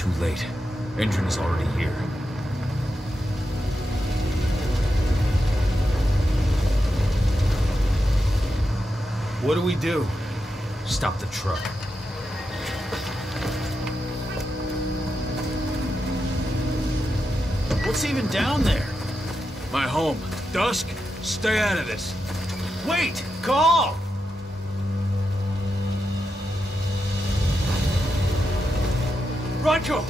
too late. Engine is already here. What do we do? Stop the truck. What's even down there? My home. Dusk, stay out of this. Wait! Cahal! Rodko!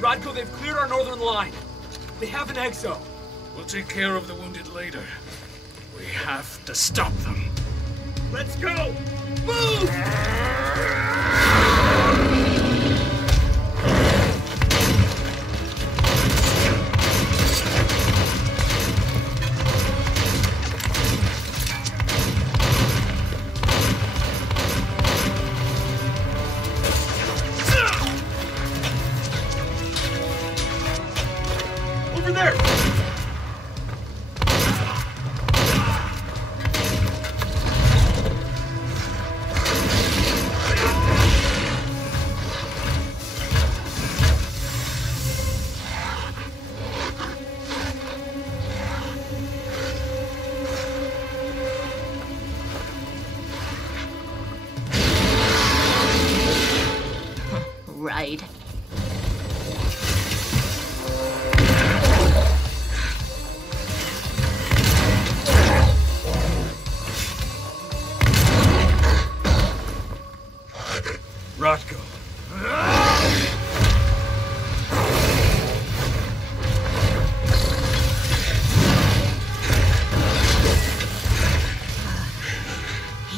Rodko, they've cleared our northern line. They have an exo. We'll take care of the wounded later. We have to stop them. Let's go! Move! Over there! Right. Rodko.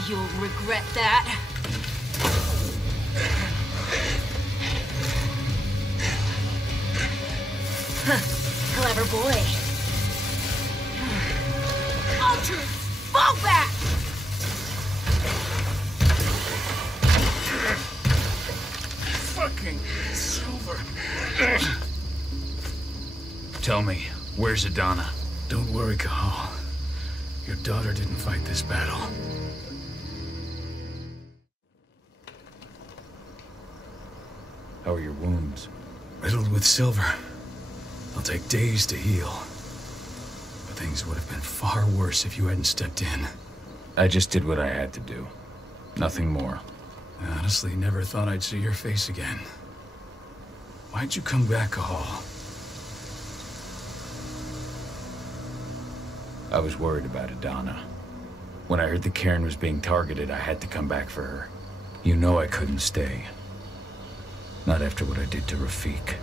You'll regret that. Clever boy. Ultra, fall back! Fucking Silver. Tell me, where's Adana? Don't worry, Cahal. Your daughter didn't fight this battle. How are your wounds? Riddled with silver. They'll take days to heal. But things would have been far worse if you hadn't stepped in. I just did what I had to do. Nothing more. I honestly never thought I'd see your face again. Why'd you come back, Cahal? I was worried about Adana. When I heard the cairn was being targeted, I had to come back for her. You know I couldn't stay. Not after what I did to Rafik.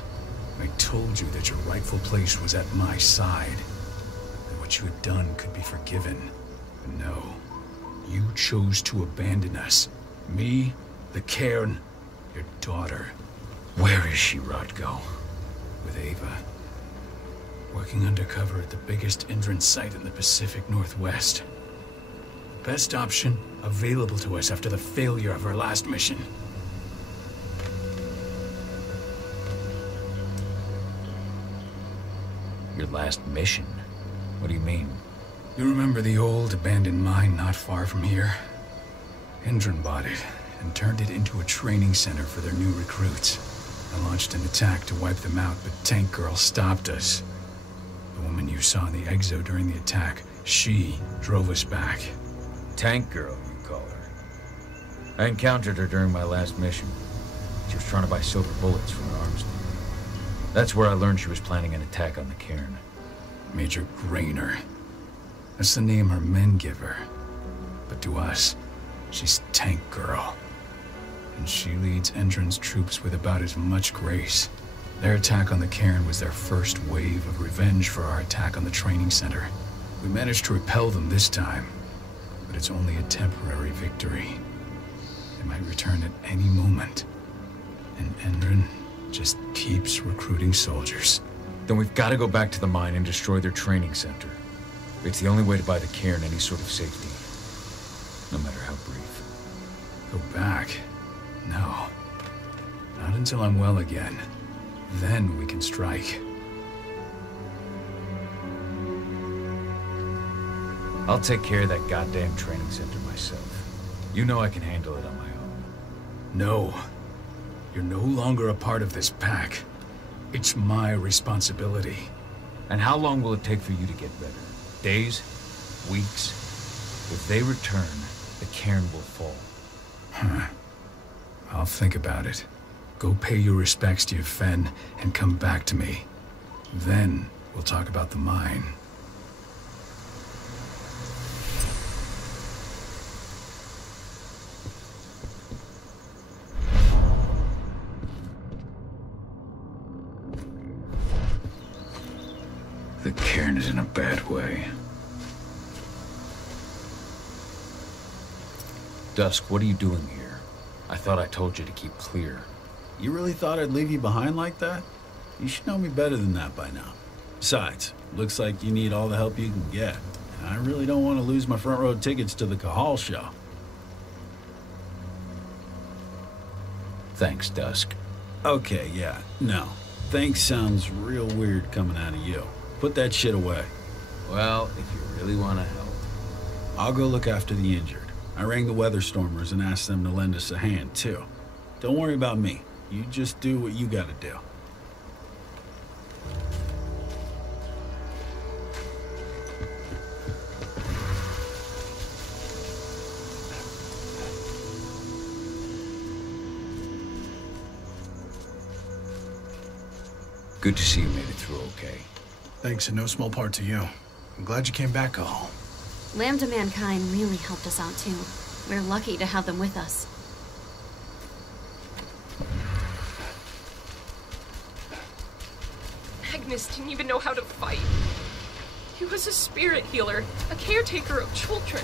I told you that your rightful place was at my side. That what you had done could be forgiven. But no. You chose to abandon us. Me, the cairn, your daughter. Where is she, Rodko? With Ava. Working undercover at the biggest Indran site in the Pacific Northwest. The best option available to us after the failure of our last mission. Your last mission? What do you mean? You remember the old abandoned mine not far from here? Indran bought it and turned it into a training center for their new recruits. I launched an attack to wipe them out, but Tank Girl stopped us. The woman you saw in the exo during the attack, she drove us back. Tank Girl, you call her. I encountered her during my last mission. She was trying to buy silver bullets from an arms dealer. That's where I learned she was planning an attack on the cairn. Major Grainer. That's the name her men give her. But to us, she's Tank Girl. And she leads Endron's troops with about as much grace. Their attack on the cairn was their first wave of revenge for our attack on the training center. We managed to repel them this time, but it's only a temporary victory. They might return at any moment. And Endron just keeps recruiting soldiers. Then we've got to go back to the mine and destroy their training center. It's the only way to buy the cairn any sort of safety. No matter how brief. Go back? No. Not until I'm well again. Then we can strike. I'll take care of that goddamn training center myself. You know I can handle it on my own. No. You're no longer a part of this pack. It's my responsibility. And how long will it take for you to get better? Days? Weeks? If they return, the cairn will fall. Huh. I'll think about it. Go pay your respects to your Fen and come back to me. Then we'll talk about the mine. The cairn is in a bad way. Dusk, what are you doing here? I thought I told you to keep clear. You really thought I'd leave you behind like that? You should know me better than that by now. Besides, looks like you need all the help you can get. And I really don't want to lose my front row tickets to the Cahal show. Thanks, Dusk. Okay, yeah, no. Thanks sounds real weird coming out of you. Put that shit away. Well, if you really want to help. I'll go look after the injured. I rang the Weatherstormers and asked them to lend us a hand, too. Don't worry about me. You just do what you gotta do. Good to see you made it through okay. Thanks in no small part to you. I'm glad you came back, Cahal. Lambda Mankind really helped us out too. We're lucky to have them with us. Magnus didn't even know how to fight. He was a spirit healer, a caretaker of children.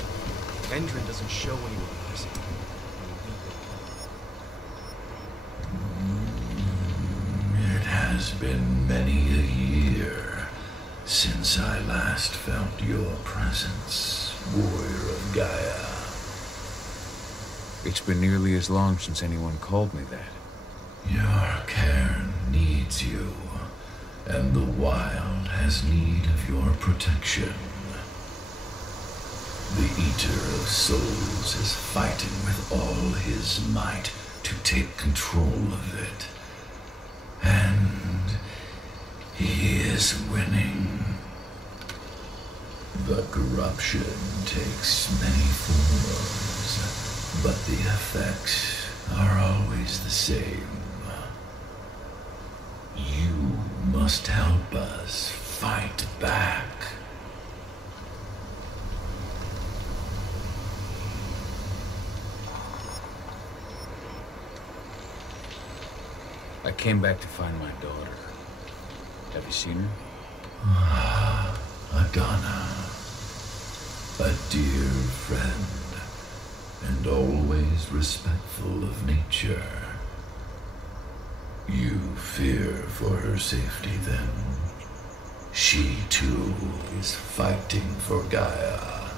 Endrin doesn't show anyone mercy. It has been many a year since I last felt your presence, warrior of Gaia. It's been nearly as long since anyone called me that. Your cairn needs you, and the wild has need of your protection. The Eater of Souls is fighting with all his might to take control of it. And he is winning. The corruption takes many forms, but the effects are always the same. You must help us fight back. I came back to find my daughter. Have you seen her? Adana, a dear friend, and always respectful of nature. You fear for her safety, then? She, too, is fighting for Gaia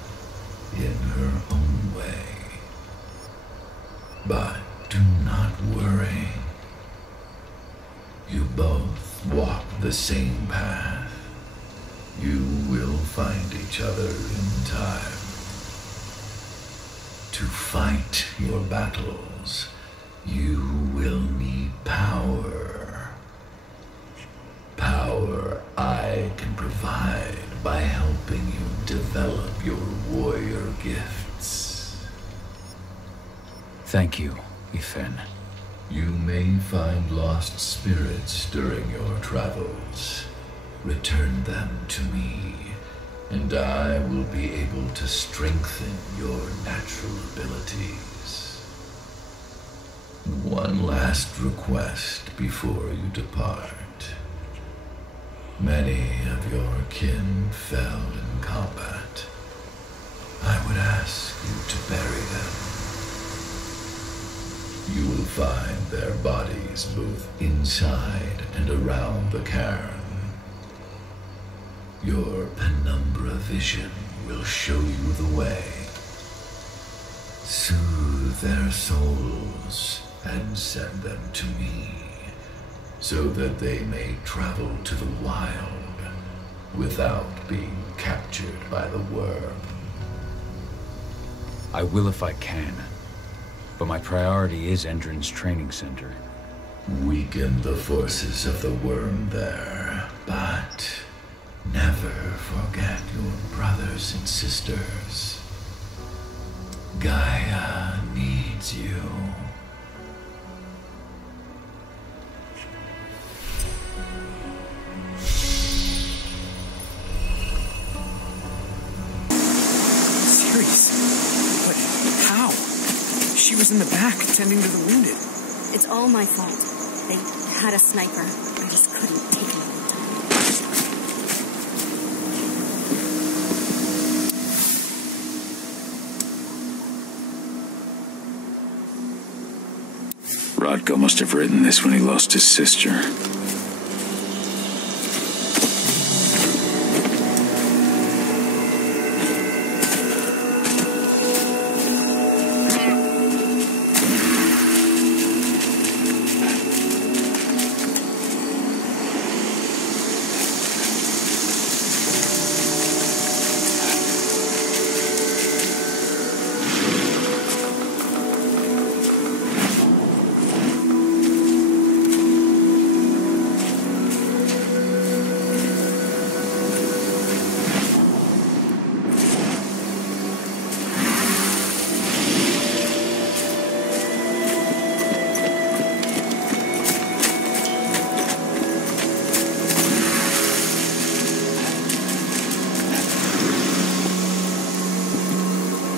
in her own way. But do not worry. You both walk the same path. You will find each other in time. To fight your battles, you will need power. Power I can provide by helping you develop your warrior gifts. Thank you, Ifen. You may find lost spirits during your travels. Return them to me, and I will be able to strengthen your natural abilities. One last request before you depart. Many of your kin fell in combat. I would ask you to bury them. You will find their bodies both inside and around the cairn. Your penumbra vision will show you the way. Soothe their souls and send them to me, so that they may travel to the wild without being captured by the worm. I will if I can. But my priority is Endrin's training center. weaken the forces of the worm there, but never forget your brothers and sisters. Gaia needs you. Serious? But how? She was in the back, tending to the wounded. It's all my fault. They had a sniper. I just couldn't take it all the time. Rodko must have written this when he lost his sister.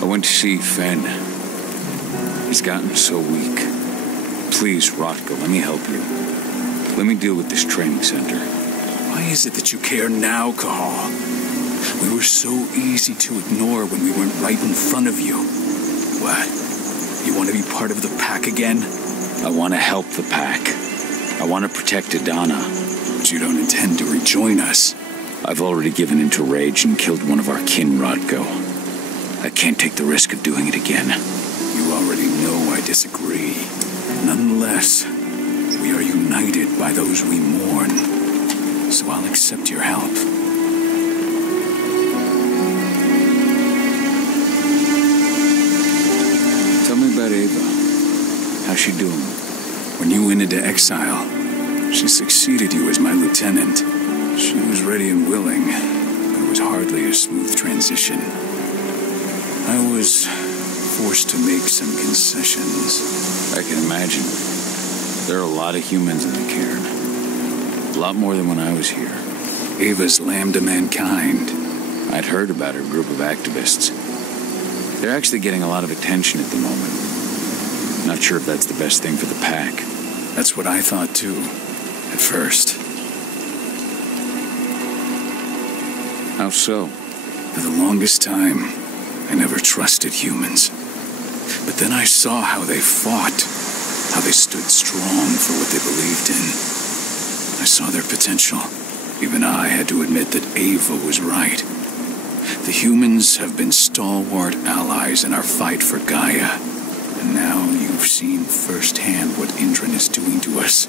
I went to see Fenn. He's gotten so weak. Please, Rodko, let me help you. Let me deal with this training center. Why is it that you care now, Cahal? We were so easy to ignore when we weren't right in front of you. What? You want to be part of the pack again? I want to help the pack. I want to protect Adana. But you don't intend to rejoin us. I've already given in to rage and killed one of our kin, Rodko. I can't take the risk of doing it again. You already know I disagree. Nonetheless, we are united by those we mourn. So I'll accept your help. Tell me about Ava. How's she doing? When you went into exile, she succeeded you as my lieutenant. She was ready and willing, but it was hardly a smooth transition. I was forced to make some concessions. I can imagine. There are a lot of humans in the cairn. A lot more than when I was here. Ava's lamb to mankind. I'd heard about her group of activists. They're actually getting a lot of attention at the moment. Not sure if that's the best thing for the pack. That's what I thought too, at first. How so? For the longest time, I never trusted humans. But then I saw how they fought, how they stood strong for what they believed in. I saw their potential. Even I had to admit that Ava was right. The humans have been stalwart allies in our fight for Gaia. And now you've seen firsthand what Indran is doing to us.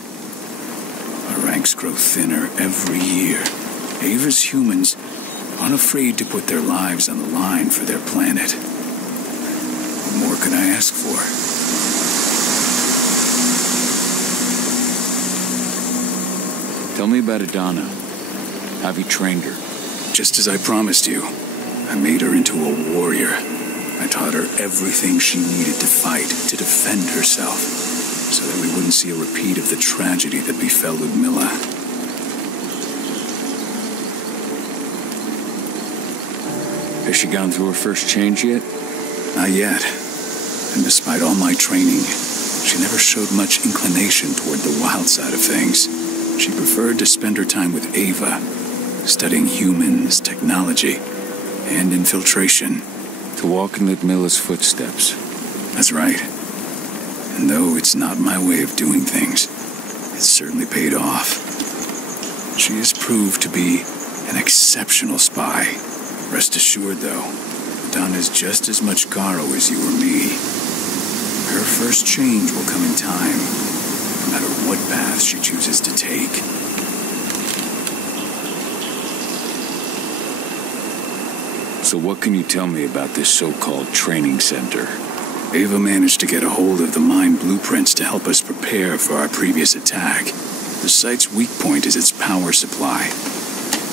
Our ranks grow thinner every year. Ava's humans unafraid to put their lives on the line for their planet. What more could I ask for? Tell me about Adana. Have you trained her? Just as I promised you, I made her into a warrior. I taught her everything she needed to fight, to defend herself, so that we wouldn't see a repeat of the tragedy that befell Ludmilla. Has she gone through her first change yet? Not yet. And despite all my training, she never showed much inclination toward the wild side of things. She preferred to spend her time with Ava, studying humans, technology, and infiltration. To walk in Ludmilla's footsteps. That's right. And though it's not my way of doing things, it's certainly paid off. She has proved to be an exceptional spy. Rest assured, though, Donna's just as much Garo as you or me. Her first change will come in time, no matter what path she chooses to take. So what can you tell me about this so-called training center? Ava managed to get a hold of the mine blueprints to help us prepare for our previous attack. The site's weak point is its power supply.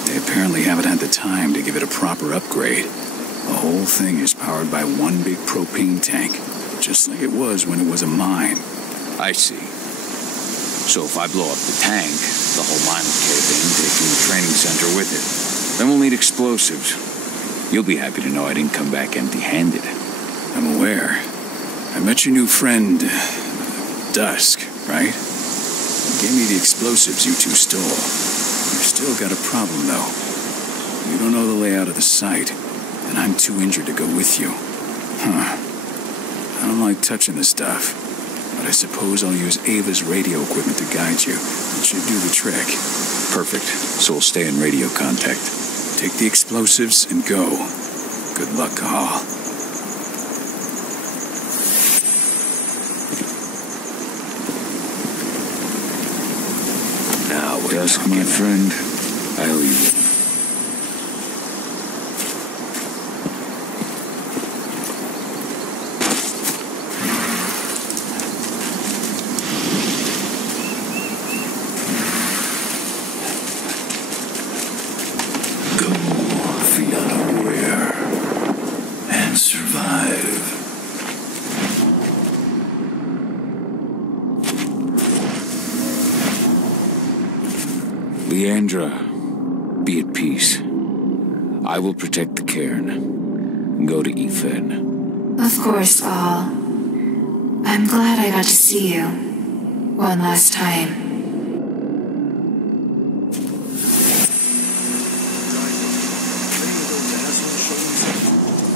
They apparently haven't had the time to give it a proper upgrade. The whole thing is powered by one big propane tank, just like it was when it was a mine. I see. So if I blow up the tank, the whole mine will cave in, taking the training center with it. Then we'll need explosives. You'll be happy to know I didn't come back empty-handed. I'm aware. I met your new friend, Dusk, right? He gave me the explosives you two stole. You've still got a problem, though. You don't know the layout of the site, and I'm too injured to go with you. I don't like touching the stuff, but I suppose I'll use Ava's radio equipment to guide you. It should do the trick. Perfect. So we'll stay in radio contact. Take the explosives and go. Good luck, Cahal. Now, Dusk, my friend, I owe you. Leandra, be at peace. I will protect the cairn. Go to Ethan. Of course, Cahal. I'm glad I got to see you. One last time.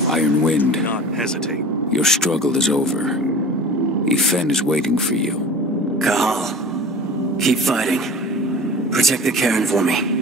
Iron Wind. Do not hesitate. Your struggle is over. Ethan is waiting for you. Cahal, keep fighting. Protect the cairn for me.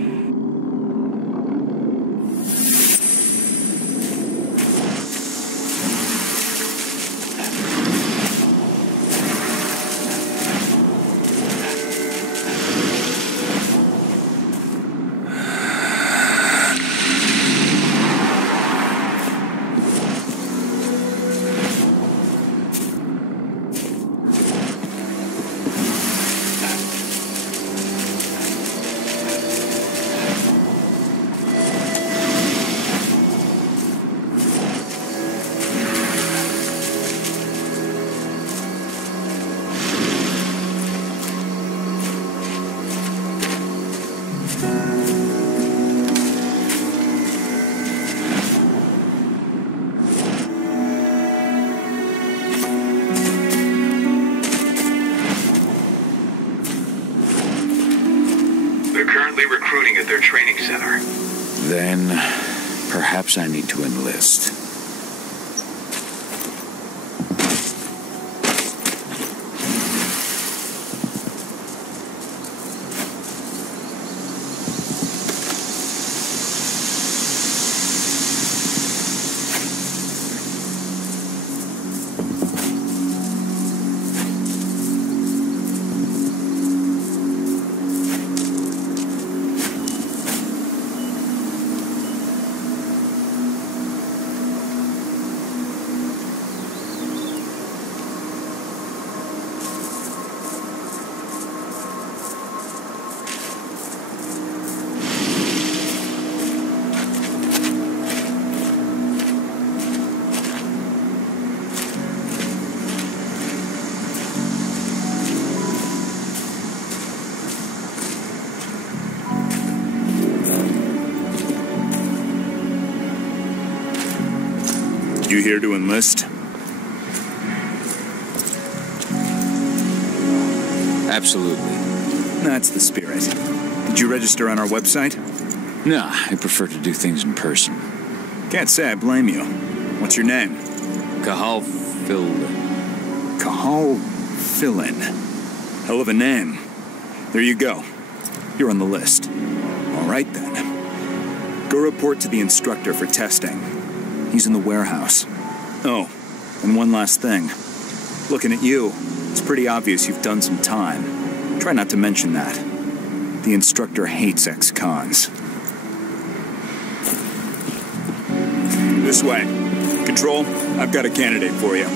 Recruiting at their training center. Then, perhaps I need to enlist. You here to enlist? Absolutely. That's the spirit. Did you register on our website? No, I prefer to do things in person. Can't say I blame you. What's your name? Cahal Philin. Cahal Philin. Hell of a name. There you go. You're on the list. All right then. Go report to the instructor for testing. He's in the warehouse. Oh, and one last thing. Looking at you, it's pretty obvious you've done some time. Try not to mention that. The instructor hates ex-cons. This way. Control, I've got a candidate for you.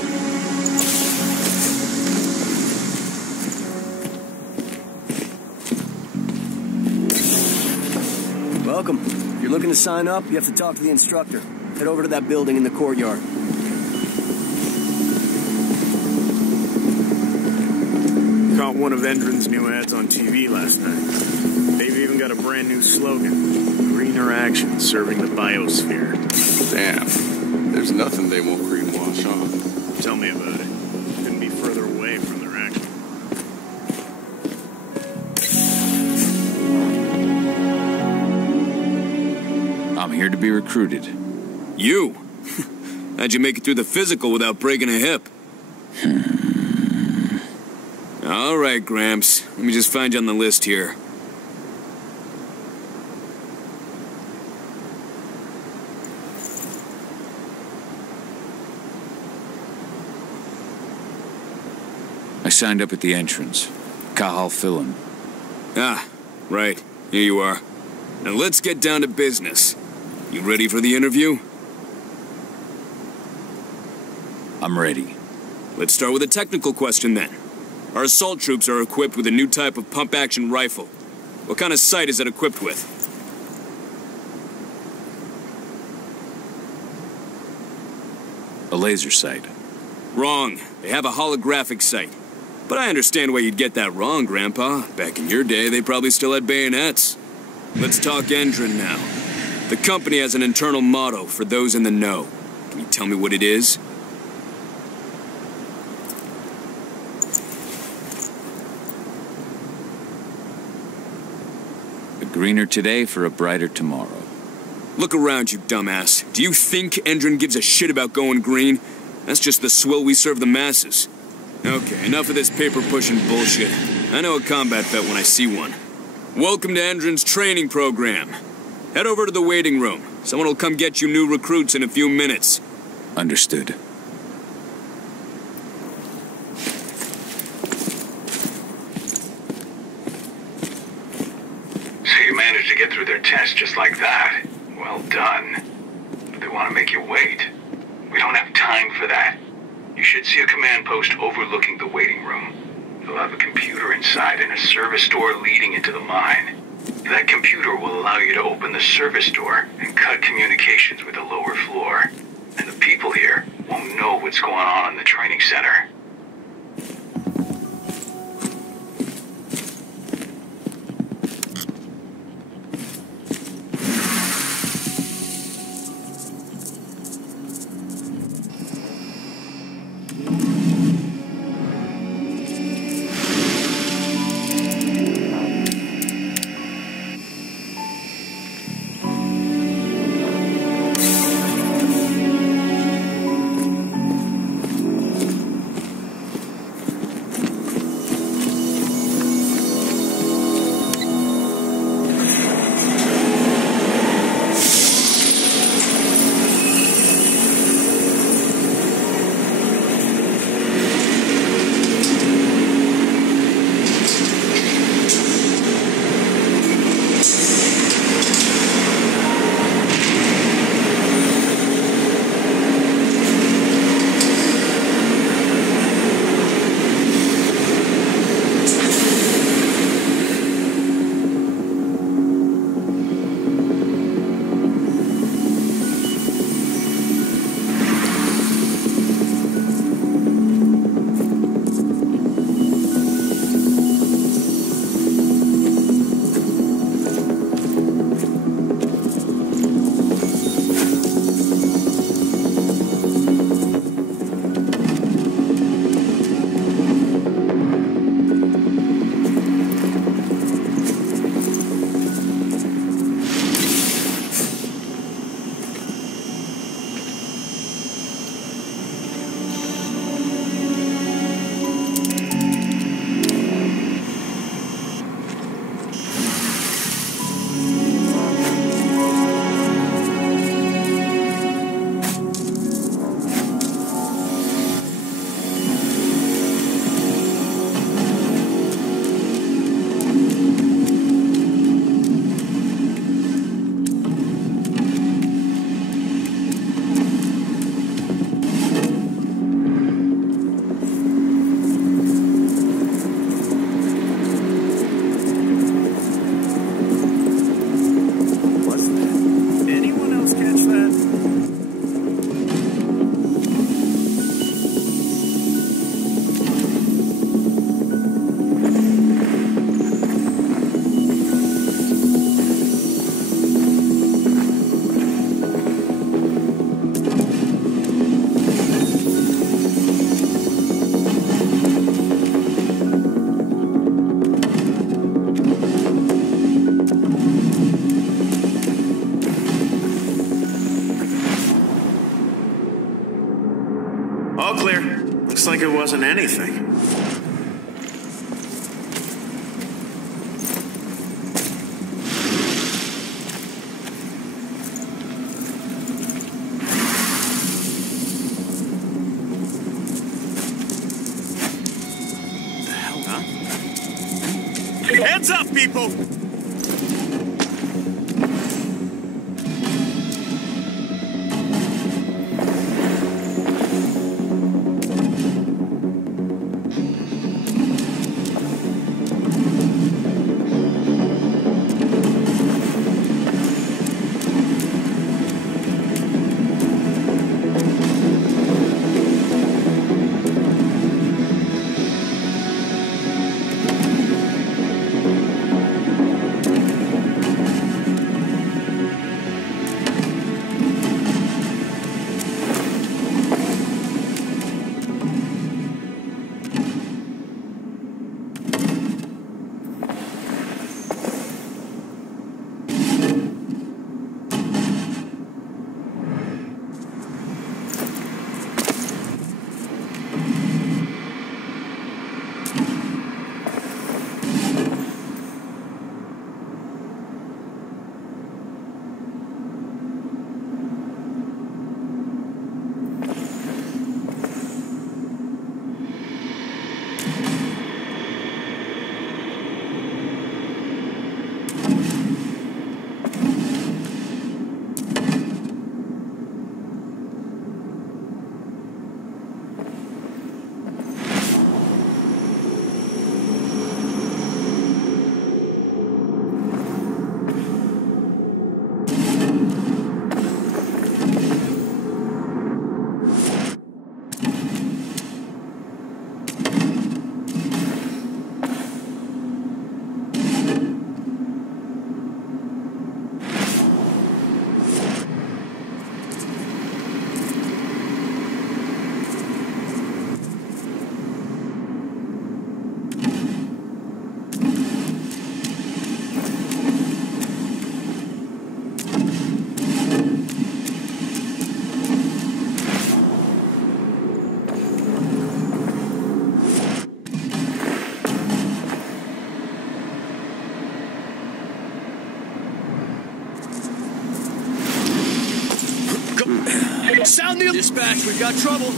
welcome. If you're looking to sign up, you have to talk to the instructor. Head over to that building in the courtyard. Caught one of Endron's new ads on TV last night. They've even got a brand new slogan. Greener action serving the biosphere. Damn. There's nothing they won't greenwash on. Tell me about it. Couldn't be further away from their action. I'm here to be recruited. You? How'd you make it through the physical without breaking a hip? All right, Gramps. Let me just find you on the list here. I signed up at the entrance. Cahal Philin. Ah, right. Here you are. Now let's get down to business. You ready for the interview? I'm ready. Let's start with a technical question then. Our assault troops are equipped with a new type of pump-action rifle. What kind of sight is it equipped with? A laser sight. Wrong. They have a holographic sight. But I understand why you'd get that wrong, Grandpa. Back in your day, they probably still had bayonets. Let's talk Endron now. The company has an internal motto for those in the know. Can you tell me what it is? A greener today for a brighter tomorrow. Look around, you dumbass. Do you think Endron gives a shit about going green? That's just the swill we serve the masses. Okay, enough of this paper-pushing bullshit. I know a combat vet when I see one. Welcome to Endron's training program. Head over to the waiting room. Someone will come get you new recruits in a few minutes. Understood. So you managed to get through their test just like that. Well done. But they want to make you wait. We don't have time for that. You should see a command post overlooking the waiting room. You'll have a computer inside and a service door leading into the mine. That computer will allow you to open the service door and cut communications with the lower floor. And the people here won't know what's going on in the training center. it wasn't anything. The hell, huh? Heads up, people! Sound the dispatch. We've got trouble.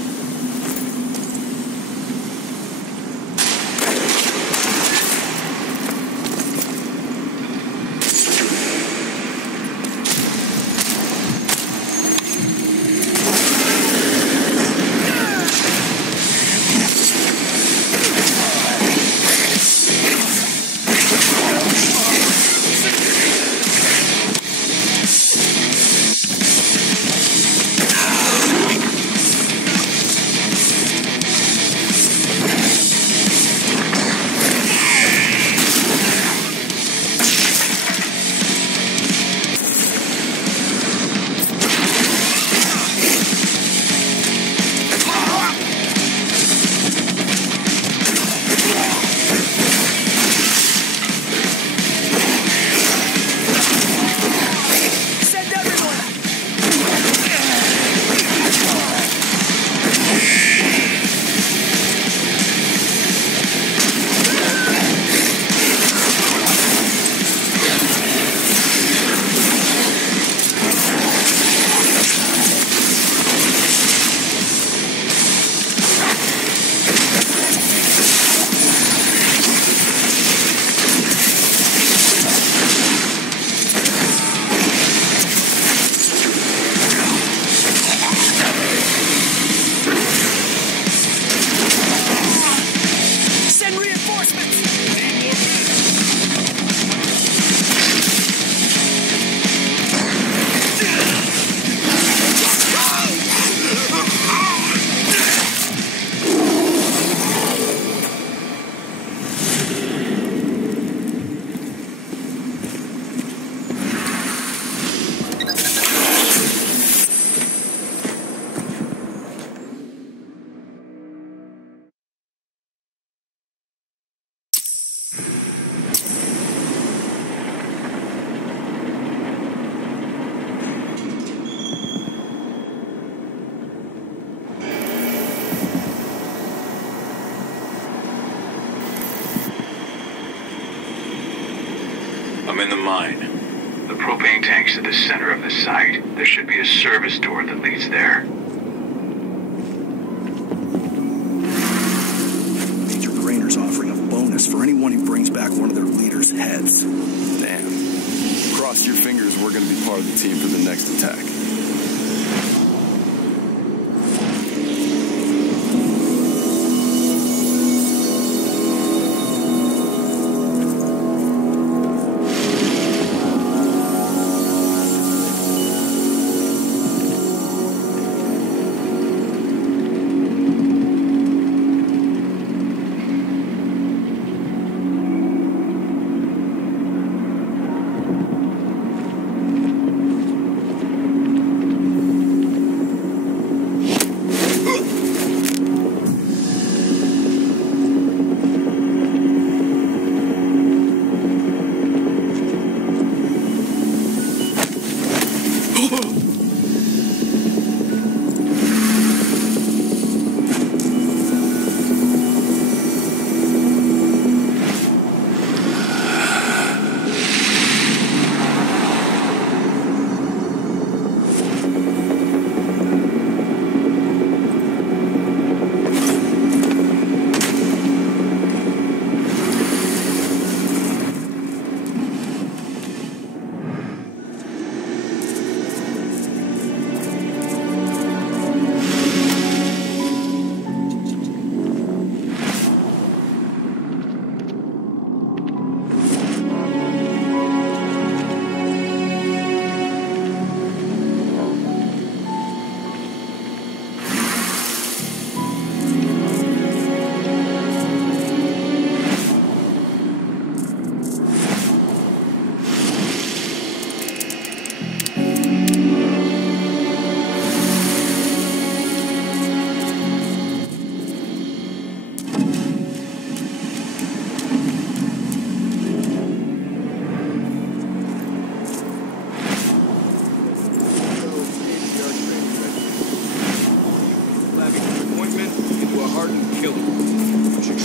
I'm in the mine. The propane tank's at the center of the site. There should be a service door that leads there. Major Grainer's offering a bonus for anyone who brings back one of their leaders' heads. Damn. Cross your fingers, we're gonna be part of the team for the next attack.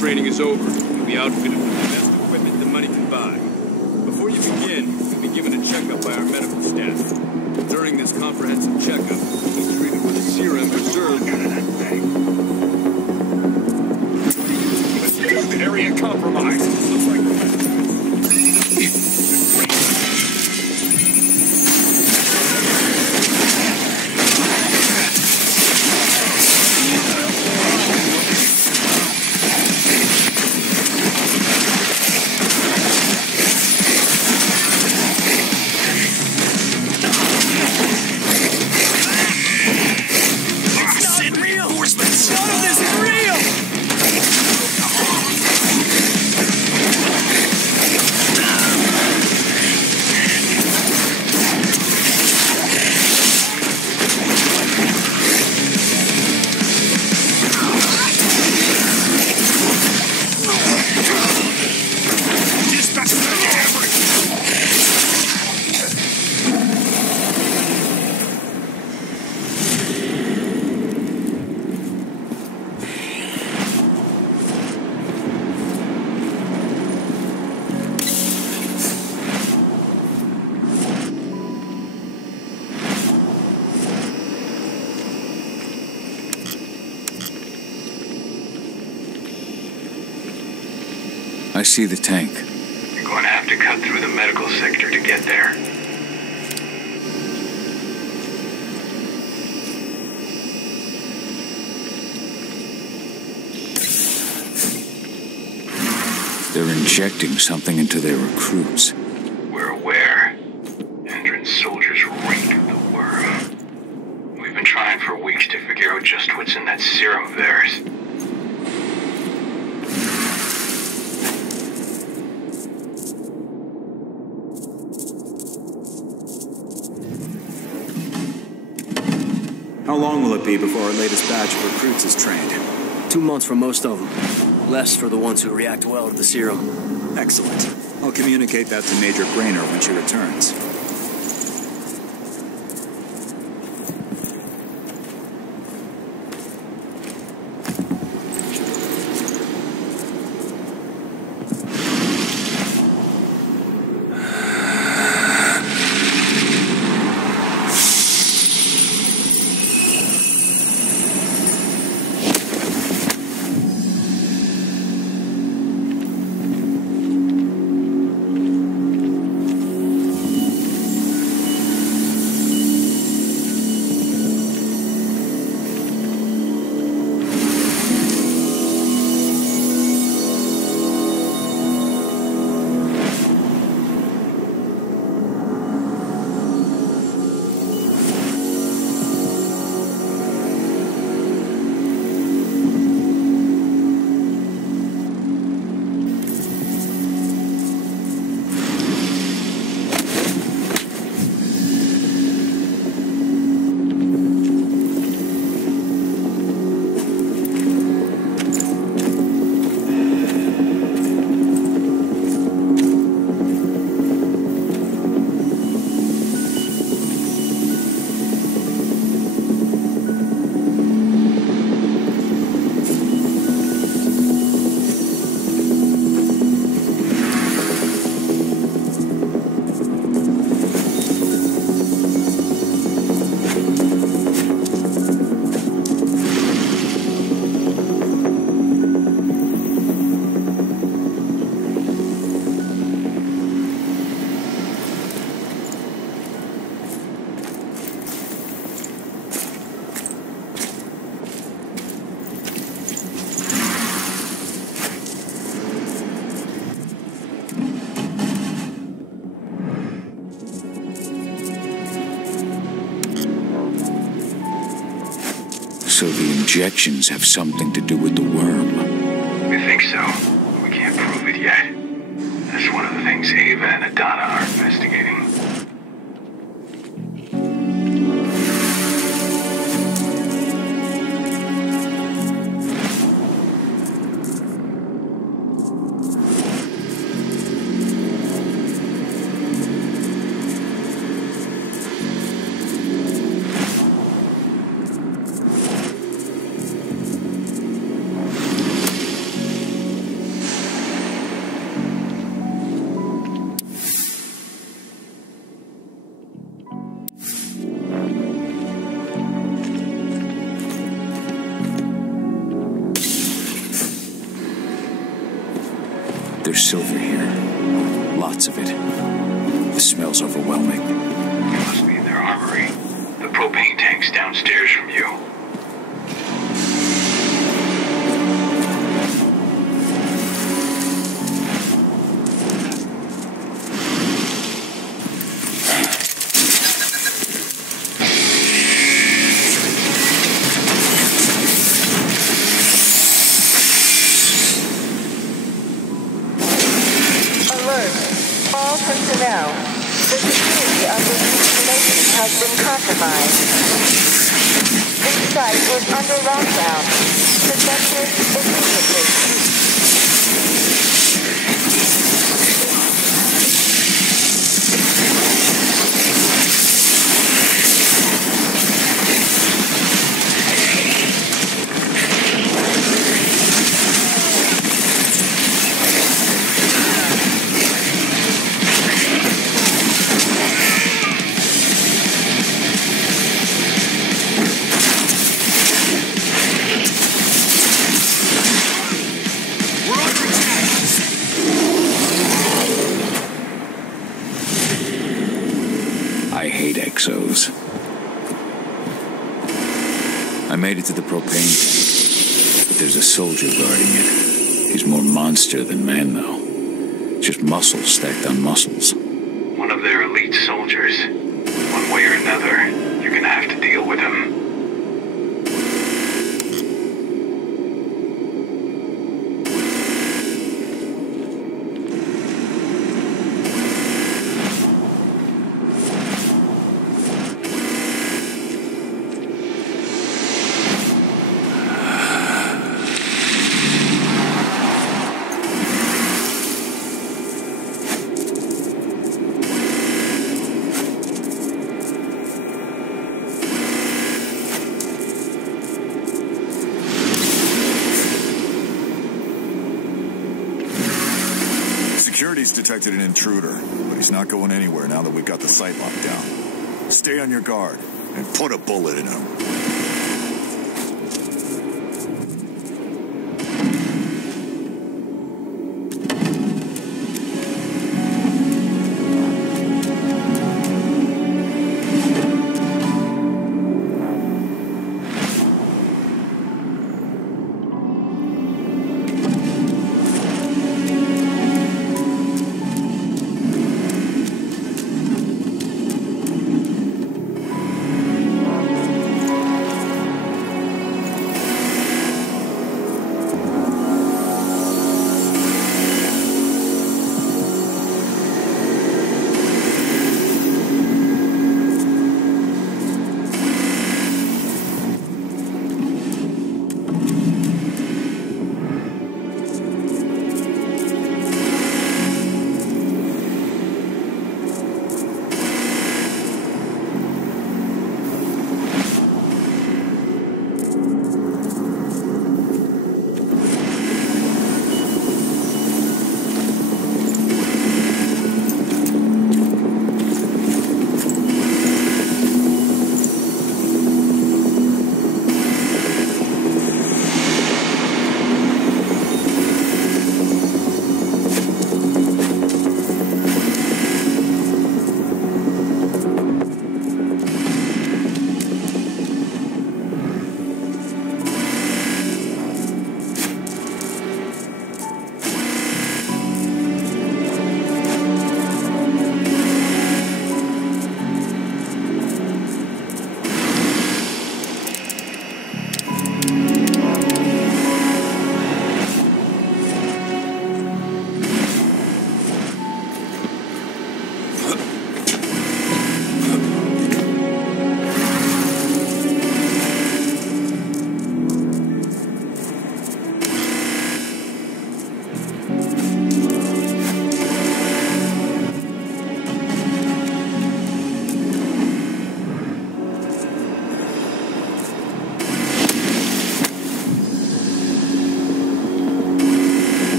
Training is over. You'll be outfitted with the best equipment the money can buy. Before you begin, you'll be given a checkup by our medical staff. During this comprehensive checkup, you'll be treated with a serum reserved. Area compromised. Looks like I see the tank. You're going to have to cut through the medical sector to get there. They're injecting something into their recruits. We're aware. Endron's soldiers reek of the worm. We've been trying for weeks to figure out just what's in that serum of theirs. How long will it be before our latest batch of recruits is trained? 2 months for most of them. Less for the ones who react well to the serum. Excellent. I'll communicate that to Major Grainer when she returns. So the injections have something to do with the worm. We think so. We can't prove it yet. That's one of the things Ava and Adana are investigating. There's silver here. Lots of it. The smell's overwhelming. It must be in their armory. The propane tank's downstairs from you. All personnel, the security of this installation has been compromised. This site is under lockdown. Protect it immediately. I hate exos. I made it to the propane tank, but there's a soldier guarding it. He's more monster than man, though. Just muscles stacked on muscles. One of their elite soldiers. One way or another, you're gonna have to deal with him. Security's detected an intruder, but he's not going anywhere now that we've got the site locked down. Stay on your guard and put a bullet in him.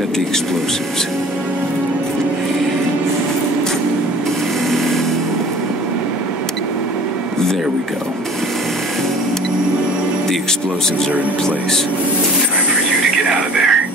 set the explosives. There we go. The explosives are in place. Time for you to get out of there.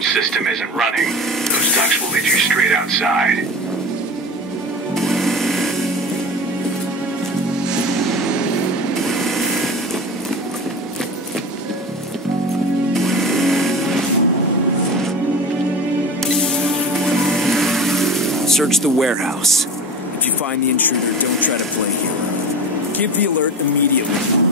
System isn't running, those ducts will lead you straight outside. Search the warehouse. If you find the intruder, don't try to play hero. Give the alert immediately.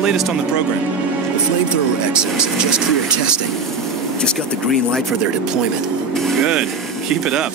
latest on the program? The flamethrower exos have just cleared testing. Just got the green light for their deployment. Good. Keep it up.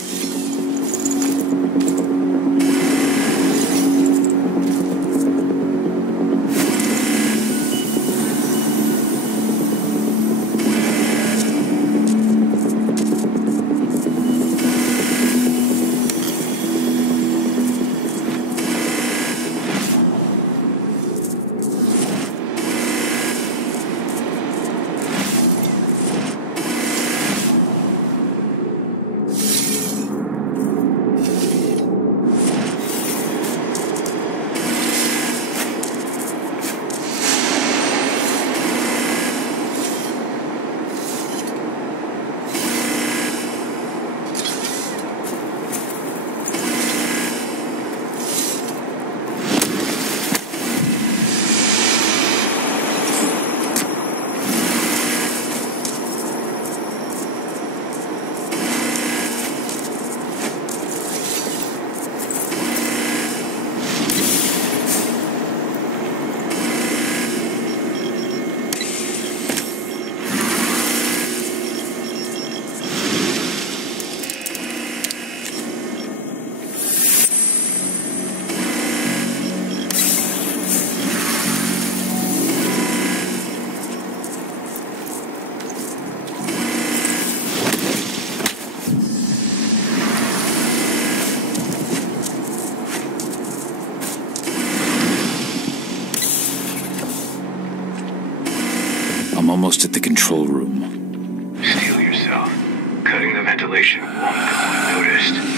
I'm almost at the control room. Steel yourself. Cutting the ventilation won't go unnoticed.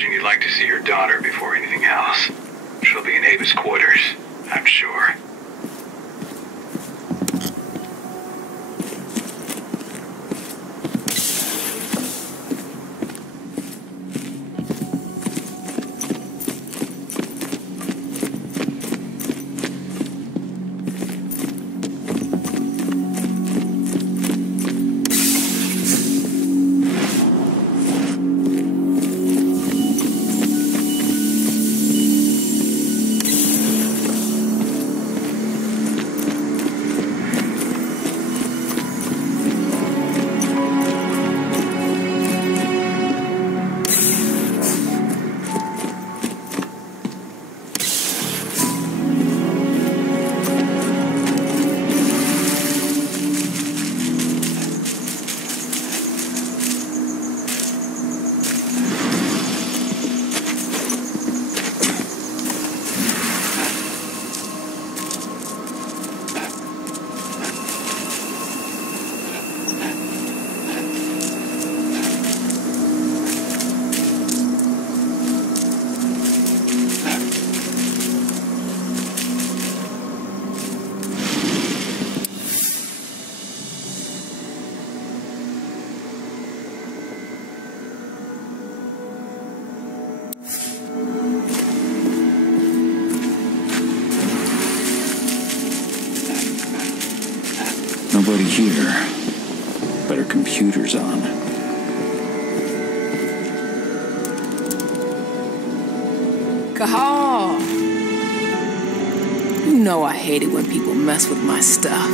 imagine you'd like to see your daughter before anything else. She'll be in Ava's quarters, I'm sure. Nobody here, but her computer's on. Cahal! You know I hate it when people mess with my stuff.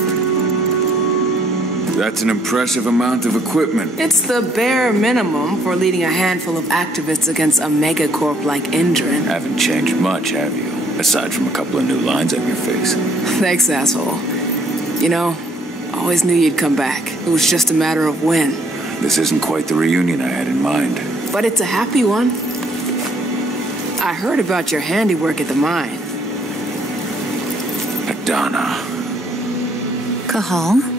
That's an impressive amount of equipment. It's the bare minimum for leading a handful of activists against a megacorp like Endrin. Haven't changed much, have you? Aside from a couple of new lines on your face. Thanks, asshole. You know, I always knew you'd come back. It was just a matter of when. This isn't quite the reunion I had in mind. But it's a happy one. I heard about your handiwork at the mine. Adana. Cahal?